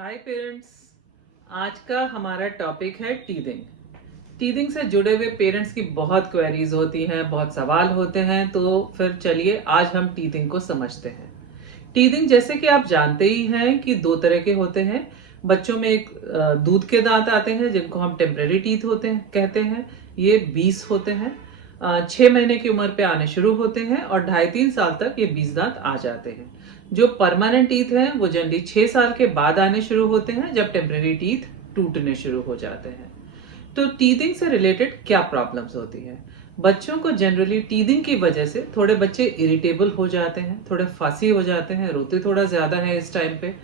हाय parents. आज का हमारा टॉपिक है टीदिंग। टीदिंग से जुड़े हुए पेरेंट्स की बहुत क्वेरीज होती हैं, बहुत सवाल होते हैं। तो फिर चलिए आज हम टीदिंग को समझते हैं। टीदिंग जैसे कि आप जानते ही हैं कि दो तरह के होते हैं। बच्चों में एक दूध के दांत आते हैं जिनको हम टेम्परेरी टीथ होते हैं कहते हैं। ये 20 होते हैं। 6 महीने की उम्र पे आने शुरू होते हैं और 2.5-3 साल तक ये 20 दांत आ जाते हैं। जो परमानेंट टीथ हैं वो जनरली 6 साल के बाद आने शुरू होते हैं, जब टेम्परेरी टीथ टूटने शुरू हो जाते हैं। तो टीदिंग से रिलेटेड क्या प्रॉब्लम्स होती हैं? बच्चों को जनरली टीदिंग की वजह से थोड़े बच्चे इरिटेबल हो जाते हैं, थोड़े फांसी हो जाते हैं, रोते थोड़ा ज्यादा है इस टाइम पे।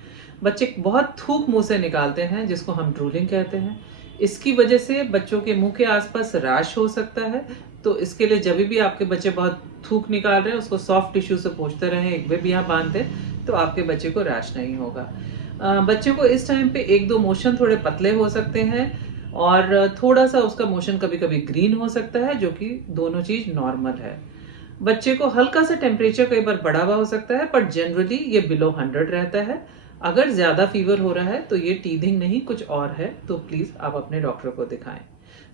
बच्चे बहुत थूक मुंह से निकालते हैं जिसको हम ड्रूलिंग कहते हैं। इसकी वजह से बच्चों के मुंह के आसपास रैश हो सकता है। तो इसके लिए जब भी आपके बच्चे बहुत थूक निकाल रहे हैं उसको सॉफ्ट टिश्यू से पोंछते रहें, एक वे भी यहाँ बांध दें, तो आपके बच्चे को रैश नहीं होगा। बच्चे को इस टाइम पे एक दो मोशन थोड़े पतले हो सकते हैं और थोड़ा सा उसका मोशन कभी कभी ग्रीन हो सकता है, जो कि दोनों चीज नॉर्मल है। बच्चे को हल्का सा टेम्परेचर कई बार बढ़ा हुआ हो सकता है, पर जनरली ये बिलो 100 रहता है। अगर ज्यादा फीवर हो रहा है तो ये टीदिंग नहीं कुछ और है, तो प्लीज आप अपने डॉक्टर को दिखाएं।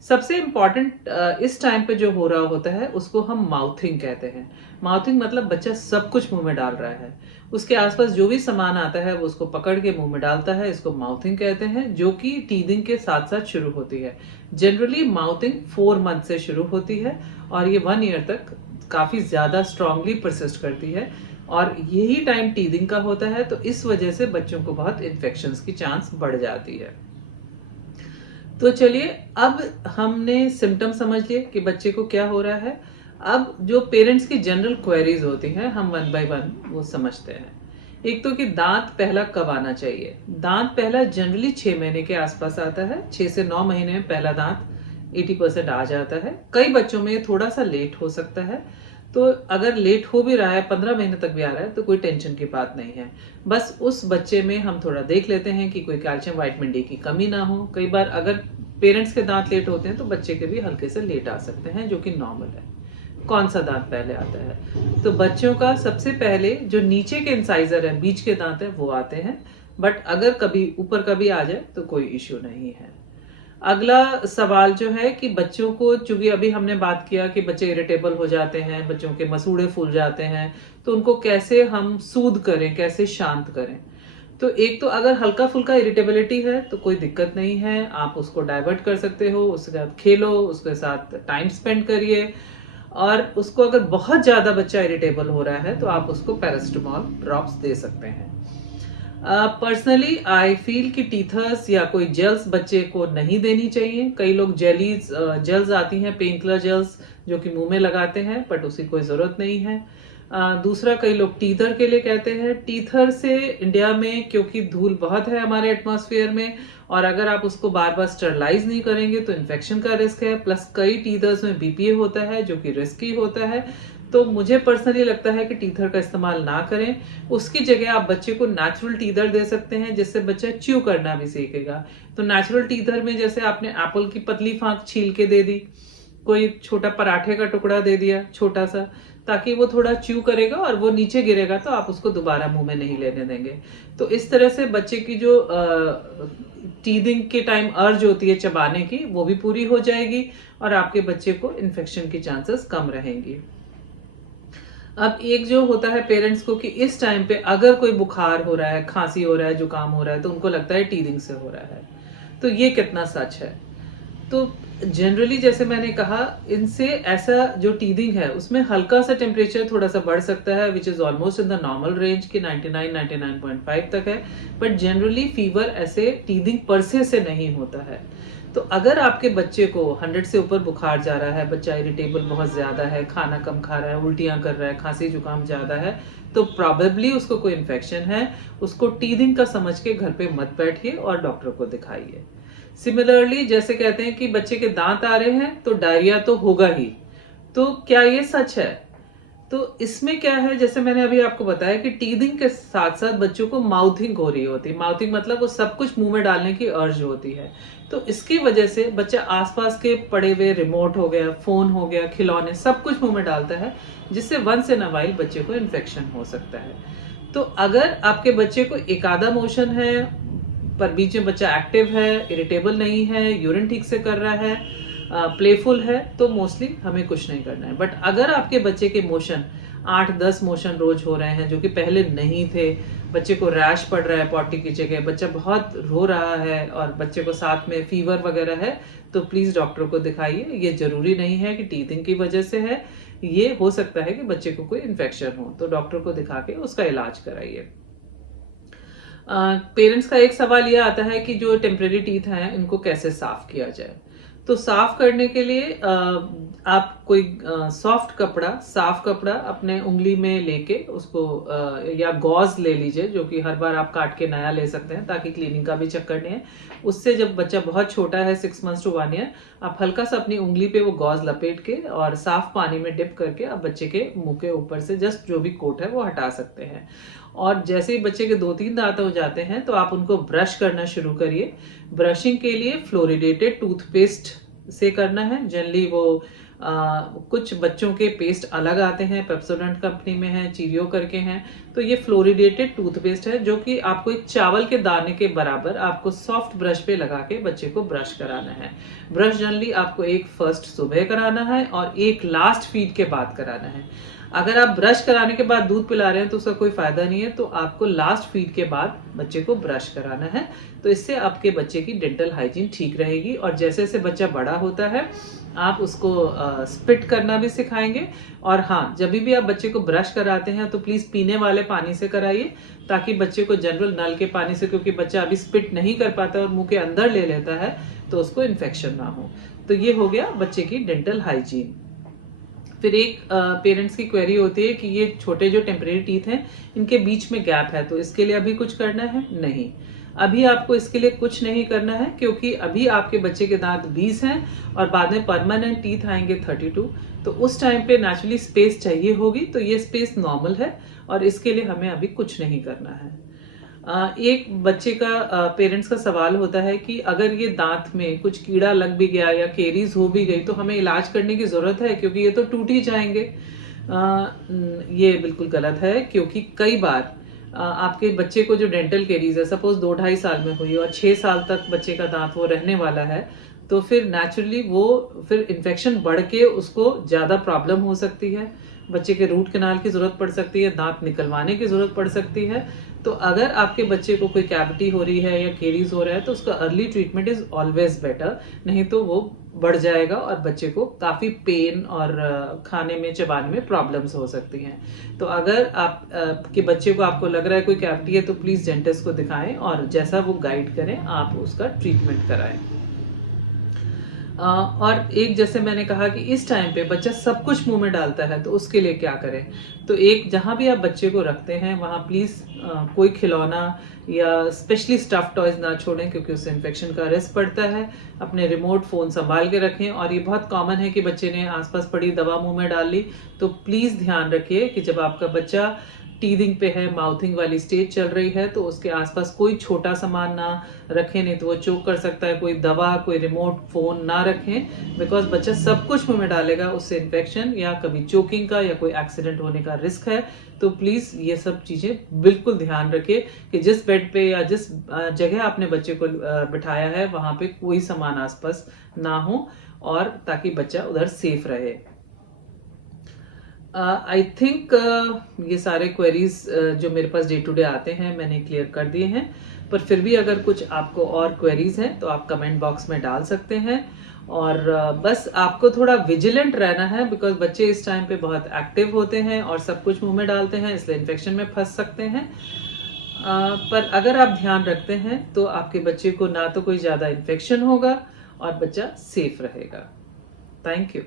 सबसे इम्पॉर्टेंट इस टाइम पे जो हो रहा होता है उसको हम माउथिंग कहते हैं। माउथिंग मतलब बच्चा सब कुछ मुंह में डाल रहा है, उसके आसपास जो भी सामान आता है वो उसको पकड़ के मुंह में डालता है। इसको माउथिंग कहते हैं, जो कि टीदिंग के साथ साथ शुरू होती है। जनरली माउथिंग 4 मंथ से शुरू होती है और ये 1 ईयर तक काफी ज्यादा स्ट्रांगली परसिस्ट करती है। और यही टाइम टीदिंग का होता है, तो इस वजह से बच्चों को बहुत इन्फेक्शंस की चांस बढ़ जाती है। तो चलिए, अब हमने सिम्टम समझ लिए कि बच्चे को क्या हो रहा है। अब जो पेरेंट्स की जनरल क्वेरीज होती हैं हम वन बाय वन वो समझते हैं। एक तो कि दांत पहला कब आना चाहिए। दांत पहला जनरली 6 महीने के आसपास आता है। 6 से 9 महीने में पहला दांत 80% आ जाता है। कई बच्चों में थोड़ा सा लेट हो सकता है। तो अगर लेट हो भी रहा है, 15 महीने तक भी आ रहा है, तो कोई टेंशन की बात नहीं है। बस उस बच्चे में हम थोड़ा देख लेते हैं कि कोई कैल्शियम विटामिन डी की कमी ना हो। कई बार अगर पेरेंट्स के दांत लेट होते हैं तो बच्चे के भी हल्के से लेट आ सकते हैं, जो कि नॉर्मल है। कौन सा दांत पहले आता है? तो बच्चों का सबसे पहले जो नीचे के इंसाइजर है, बीच के दांत है, वो आते हैं। बट अगर कभी ऊपर का भी आ जाए तो कोई इश्यू नहीं है। अगला सवाल जो है कि बच्चों को, चूंकि अभी हमने बात किया कि बच्चे इरिटेबल हो जाते हैं, बच्चों के मसूड़े फूल जाते हैं, तो उनको कैसे हम सूद करें, कैसे शांत करें। तो एक तो अगर हल्का फुल्का इरिटेबिलिटी है तो कोई दिक्कत नहीं है, आप उसको डाइवर्ट कर सकते हो, उसके साथ खेलो, उसके साथ टाइम स्पेंड करिए। और उसको अगर बहुत ज्यादा बच्चा इरिटेबल हो रहा है तो आप उसको पैरासिटामोल ड्रॉप्स दे सकते हैं। पर्सनली आई फील कि टीथर्स या कोई जेल्स बच्चे को नहीं देनी चाहिए। कई लोग जेल्स आती हैं, पेन किलर जेल्स, जो कि मुंह में लगाते हैं, बट उसकी कोई जरूरत नहीं है। दूसरा, कई लोग टीथर के लिए कहते हैं। टीथर से इंडिया में क्योंकि धूल बहुत है हमारे एटमॉस्फेयर में, और अगर आप उसको बार बार स्टरलाइज नहीं करेंगे तो इन्फेक्शन का रिस्क है। प्लस कई टीथर्स में बीपीए होता है जो कि रिस्की होता है। तो मुझे पर्सनली लगता है कि टीथर का इस्तेमाल ना करें। उसकी जगह आप बच्चे को नेचुरल टीथर दे सकते हैं, जिससे बच्चा च्यू करना भी सीखेगा। तो नेचुरल टीथर में जैसे आपने एप्पल की पतली फांक छील के दे दी, कोई छोटा पराठे का टुकड़ा दे दिया छोटा सा, ताकि वो थोड़ा च्यू करेगा और वो नीचे गिरेगा तो आप उसको दोबारा मुंह में नहीं लेने देंगे। तो इस तरह से बच्चे की जो टीदिंग के टाइम अर्ज होती है चबाने की, वो भी पूरी हो जाएगी और आपके बच्चे को इन्फेक्शन की चांसेस कम रहेंगी। अब एक जो होता है पेरेंट्स को कि इस टाइम पे अगर कोई बुखार हो रहा है, खांसी हो रहा है, जुकाम हो रहा है, तो उनको लगता है टीदिंग से हो रहा है। तो ये कितना सच है? तो जनरली जैसे मैंने कहा, इनसे ऐसा जो टीदिंग है उसमें हल्का सा टेम्परेचर थोड़ा सा बढ़ सकता है, which is almost in the normal range की 99-99.5 तक है। बट जनरली फीवर ऐसे टीदिंग परसे से नहीं होता है। तो अगर आपके बच्चे को 100 से ऊपर बुखार जा रहा है, बच्चा इरिटेबल बहुत ज्यादा है, खाना कम खा रहा है, उल्टियां कर रहा है, खांसी जुकाम ज्यादा है, तो प्रॉबेबली उसको कोई इन्फेक्शन है। उसको टीदिंग का समझ के घर पे मत बैठिए और डॉक्टर को दिखाइए। सिमिलरली जैसे कहते हैं कि बच्चे के दांत आ रहे हैं तो डायरिया तो होगा ही, तो क्या ये सच है? तो इसमें क्या है, जैसे मैंने अभी आपको बताया कि टीदिंग के साथ साथ बच्चों को माउथिंग हो रही होती है। माउथिंग मतलब वो सब कुछ मुंह में डालने की अर्ज होती है। तो इसकी वजह से बच्चा आसपास के पड़े हुए रिमोट हो गया, फोन हो गया, खिलौने, सब कुछ मुंह में डालता है, जिससे वंस इन अ वाइल बच्चे को इन्फेक्शन हो सकता है। तो अगर आपके बच्चे को एक आधा मोशन है, पर बीच में बच्चा एक्टिव है, इरिटेबल नहीं है, यूरिन ठीक से कर रहा है, प्लेफुल है, तो मोस्टली हमें कुछ नहीं करना है। बट अगर आपके बच्चे के मोशन 8-10 मोशन रोज हो रहे हैं जो कि पहले नहीं थे, बच्चे को रैश पड़ रहा है पॉटी की जगह, बच्चा बहुत रो रहा है और बच्चे को साथ में फीवर वगैरह है, तो प्लीज डॉक्टर को दिखाइए। ये जरूरी नहीं है कि टीथिंग की वजह से है, ये हो सकता है कि बच्चे को कोई इन्फेक्शन हो, तो डॉक्टर को दिखा के उसका इलाज कराइए। पेरेंट्स का एक सवाल यह आता है कि जो टेम्परेरी टीथ हैं इनको कैसे साफ किया जाए। तो साफ करने के लिए आप कोई साफ कपड़ा अपने उंगली में लेके उसको या गॉज ले लीजिए, जो कि हर बार आप काट के नया ले सकते हैं ताकि क्लीनिंग का भी चक्कर नहीं है। उससे जब बच्चा बहुत छोटा है 6 मंथ्स टू 1 ईयर, आप हल्का सा अपनी उंगली पे वो गॉज लपेट के और साफ पानी में डिप करके आप बच्चे के मुंह के ऊपर से जस्ट जो भी कोट है वो हटा सकते हैं। और जैसे ही बच्चे के 2-3 दांत हो जाते हैं तो आप उनको ब्रश करना शुरू करिए। ब्रशिंग के लिए फ्लोरिडेटेड टूथपेस्ट से करना है। जनरली वो कुछ बच्चों के पेस्ट अलग आते हैं, पेप्सोडेंट कंपनी में है, चीरियो करके हैं। तो ये फ्लोरिडेटेड टूथपेस्ट है जो कि आपको एक चावल के दाने के बराबर आपको सॉफ्ट ब्रश पे लगा के बच्चे को ब्रश कराना है। ब्रश जनरली आपको एक फर्स्ट सुबह कराना है और एक लास्ट फीड के बाद कराना है। अगर आप ब्रश कराने के बाद दूध पिला रहे हैं तो उसका कोई फायदा नहीं है, तो आपको लास्ट फीड के बाद बच्चे को ब्रश कराना है। तो इससे आपके बच्चे की डेंटल हाइजीन ठीक रहेगी। और जैसे जैसे बच्चा बड़ा होता है आप उसको स्पिट करना भी सिखाएंगे। और हाँ, जब भी आप बच्चे को ब्रश कराते हैं तो प्लीज पीने वाले पानी से कराइए, ताकि बच्चे को जनरल नल के पानी से, क्योंकि बच्चा अभी स्पिट नहीं कर पाता और मुंह के अंदर ले लेता है, तो उसको इन्फेक्शन ना हो। तो ये हो गया बच्चे की डेंटल हाइजीन। फिर एक पेरेंट्स की क्वेरी होती है कि ये छोटे जो टेम्परेरी टीथ हैं इनके बीच में गैप है, तो इसके लिए अभी कुछ करना है? नहीं, अभी आपको इसके लिए कुछ नहीं करना है, क्योंकि अभी आपके बच्चे के दांत 20 हैं और बाद में परमानेंट टीथ आएंगे 32। तो उस टाइम पे नेचुरली स्पेस चाहिए होगी, तो ये स्पेस नॉर्मल है और इसके लिए हमें अभी कुछ नहीं करना है। एक बच्चे का पेरेंट्स का सवाल होता है कि अगर ये दांत में कुछ कीड़ा लग भी गया या केरीज हो भी गई तो हमें इलाज करने की जरूरत है, क्योंकि ये तो टूट ही जाएंगे। ये बिल्कुल गलत है, क्योंकि कई बार आपके बच्चे को जो डेंटल केरीज है, सपोज 2-2.5 साल में हुई और 6 साल तक बच्चे का दांत वो रहने वाला है, तो फिर नेचुरली वो फिर इन्फेक्शन बढ़ के उसको ज्यादा प्रॉब्लम हो सकती है। बच्चे के रूट कैनाल की जरूरत पड़ सकती है, दांत निकलवाने की जरूरत पड़ सकती है। तो अगर आपके बच्चे को कोई कैविटी हो रही है या केरीज हो रहा है तो उसका early treatment is always better, नहीं तो वो बढ़ जाएगा और बच्चे को काफी पेन और खाने में चबाने में प्रॉब्लम्स हो सकती हैं। तो अगर आप के बच्चे को आपको लग रहा है कोई कैविटी है तो प्लीज डेंटिस्ट को दिखाएं और जैसा वो गाइड करें आप उसका ट्रीटमेंट कराएं। और एक, जैसे मैंने कहा कि इस टाइम पे बच्चा सब कुछ मुंह में डालता है, तो उसके लिए क्या करें? तो एक, जहां भी आप बच्चे को रखते हैं वहां प्लीज कोई खिलौना या स्पेशली स्टफ टॉयज ना छोड़ें, क्योंकि उससे इन्फेक्शन का रिस्क पड़ता है। अपने रिमोट फोन संभाल के रखें। और ये बहुत कॉमन है कि बच्चे ने आसपास पड़ी दवा मुंह में डाल ली, तो प्लीज ध्यान रखिए कि जब आपका बच्चा टीदिंग पे है, माउथिंग वाली स्टेज चल रही है, तो उसके आसपास कोई छोटा सामान ना रखें, नहीं तो वो चोक कर सकता है। कोई दवा, कोई रिमोट, फोन ना रखें, बिकॉज बच्चा सब कुछ मुंह में डालेगा, उससे इन्फेक्शन या कभी चोकिंग का या कोई एक्सीडेंट होने का रिस्क है। तो प्लीज ये सब चीजें बिल्कुल ध्यान रखिए कि जिस बेड पे या जिस जगह आपने बच्चे को बिठाया है वहां पे कोई सामान आसपास ना हो, और ताकि बच्चा उधर सेफ रहे। आई थिंक ये सारे क्वेरीज जो मेरे पास डे टू डे आते हैं मैंने क्लियर कर दिए हैं, पर फिर भी अगर कुछ आपको और क्वेरीज हैं तो आप कमेंट बॉक्स में डाल सकते हैं। और बस आपको थोड़ा विजिलेंट रहना है, बिकॉज बच्चे इस टाइम पे बहुत एक्टिव होते हैं और सब कुछ मुंह में डालते हैं, इसलिए इन्फेक्शन में फंस सकते हैं। पर अगर आप ध्यान रखते हैं तो आपके बच्चे को ना तो कोई ज्यादा इन्फेक्शन होगा और बच्चा सेफ रहेगा। Thank you.